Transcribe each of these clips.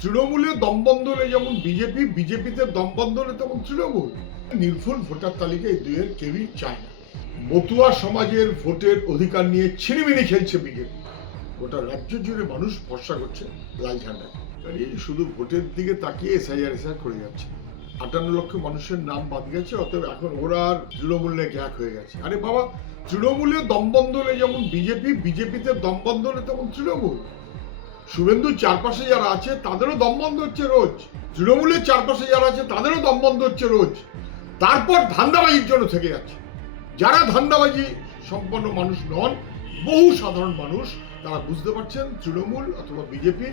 তৃণমূলে দমবন্ধ হলে যেমন বিজেপি বিজেপিতে দমবন্ধ হলে তেমন তৃণমূল। নির্ভুল ভোটার তালিকা এই দুইয়ের কেউই চায় না। মতুয়া সমাজের ভোটের অধিকার নিয়ে ছিনিমিনি খেলছে বিজেপি গোটা রাজ্য জুড়ে মানুষ ভরসা করছে লাল ঝান্ডা শুধু ভোটের দিকে তাকিয়ে এসআইআর এসআর করে যাচ্ছে। আটান্ন লক্ষ মানুষের নাম বাদ গেছে, অতএব এখন ওরা আর তৃণমূলে গ্যাক হয়ে গেছে। আরে বাবা তৃণমূলে দমবন্ধ হলে যেমন বিজেপি বিজেপিতে দমবন্ধ হলে তেমন তৃণমূল। শুভেন্দুর চারপাশে যারা আছে, তাদেরও দম বন্ধ হচ্ছে রোজ। তৃণমূলের চারপাশে যারা আছে, তাদেরও দম বন্ধ হচ্ছে রোজ। তারপর ধান্দাবাজির জন্য থেকে যাচ্ছে। যারা ধান্দাবাজি সম্পন্ন মানুষ নন, বহু সাধারণ মানুষ, তারা বুঝতে পারছেন তৃণমূল অথবা বিজেপি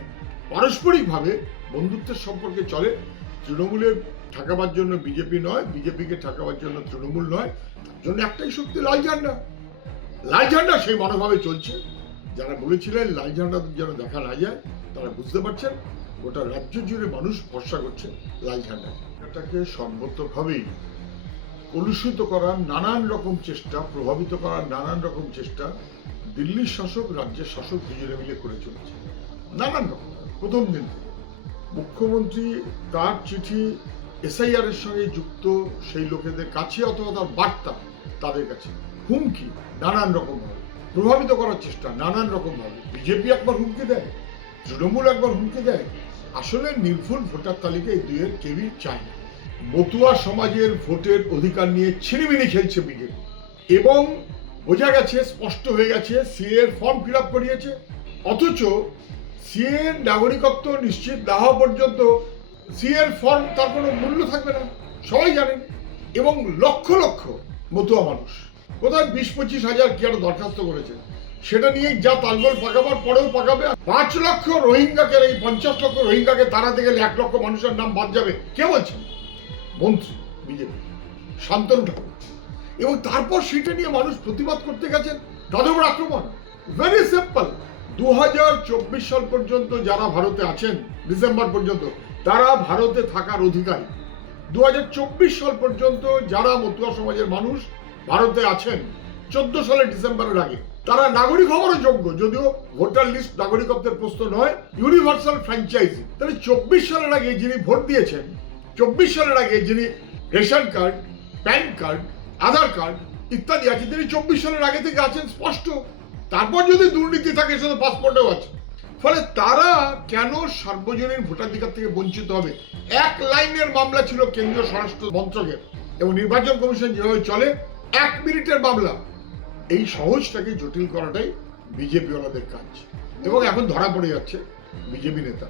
পারস্পরিকভাবে বন্ধুত্বের সম্পর্কে চলে। তৃণমূলে ঠেকাবার জন্য বিজেপি নয়, বিজেপিকে ঠেকাবার জন্য তৃণমূল নয়, তার জন্য একটাই শক্তি লাল ঝান্ডা। লাল ঝান্ডা সেই মনোভাবে চলছে। যারা বলেছিলেন লাল ঝান্ডা যেন দেখা না যায়, তারা বুঝতে পারছেন, গোটা রাজ্য জুড়ে মানুষ ভরসা করছে লাল ঝান্ডা এটাকে সর্বতভাবেই কলুষিত করার নানান রকম চেষ্টা, প্রভাবিত করার নানান রকম চেষ্টা দিল্লির শাসক, রাজ্যের শাসক দুজনে মিলে করে চলেছে। নানান রকম। প্রথম দিন মুখ্যমন্ত্রী তার চিঠি এসআইআর এর সঙ্গে যুক্ত সেই লোকেদের কাছে অথবা তার বার্তা তাদের কাছে। হুমকি, নানান রকম ভাবে। প্রভাবিত করার চেষ্টা, নানান রকম ভাবে বিজেপি একবার হুমকি দেয়, তৃণমূল একবার হুমকি দেয়। আসলে নির্ভুল ভোটার তালিকায় এই দুইয়ের কেউই চায় না। মতুয়া সমাজের ভোটের অধিকার নিয়ে ছিনিমিনি খেলছে বিজেপি। এবং বোঝা গেছে, স্পষ্ট হয়ে গেছে, সিএ এর ফর্ম ফিল আপ করিয়েছে। অথচ সিএ এর নাগরিকত্ব নিশ্চিত না হওয়া পর্যন্ত সিএ এর ফর্ম তার কোনো মূল্য থাকবে না। সবাই জানেন, এবং লক্ষ লক্ষ মতুয়া মানুষ। কোথায় বিশ পঁচিশ হাজার কি আরও দরখাস্ত করেছে? সেটা নিয়ে যা তালগোল পাকাবার পরেও পাকাবে পাঁচ লক্ষ রোহিঙ্গাকে, এই পঞ্চাশ লক্ষ রোহিঙ্গাকে তাড়াতে গেলে এক লক্ষ মানুষের নাম বাদ যাবে। কে বলছেন মন্ত্রী, বিজেপি। শান্তনু ঠাকুর। এবং তারপর সেটা নিয়ে মানুষ প্রতিবাদ করতে গেছেন তাদের আক্রমণ। ভেরি সিম্পল দু সাল পর্যন্ত যারা ভারতে আছেন, ডিসেম্বর পর্যন্ত, তারা ভারতে থাকার অধিকারী। দু হাজার চব্বিশ সাল পর্যন্ত যারা মতুয়া সমাজের মানুষ ভারতে আছেন চোদ্দ সালের ডিসেম্বরের আগে। তারা নাগরিক হওয়ারও যোগ্য, যদিও ভোটার লিস্ট নাগরিকত্বের প্রশ্ন নয়, ইউনিভার্সাল ফ্র্যাঞ্চাইজি। তাহলে চব্বিশ সালের আগে যিনি ভোট দিয়েছেন, চব্বিশ সালের আগে যিনি ration card, PAN card, Aadhaar card ইত্যাদি আছে, তিনি চব্বিশ সালের আগে থেকে আছেন স্পষ্ট। তারপর যদি দুর্নীতি থাকে সেটা পাসপোর্টেও আছে। ফলে তারা কেন সার্বজনীন ভোটাধিকার থেকে বঞ্চিত হবে? এক লাইনের মামলা ছিল কেন্দ্রীয় স্বরাষ্ট্র মন্ত্রকের। এবং নির্বাচন কমিশন যেভাবে চলে এক মিনিটের মামলা। এই সহজটাকে জটিল করাটাই বিজেপি ওনাদের কাজ। এবং এখন ধরা পড়ে যাচ্ছে বিজেপি নেতা।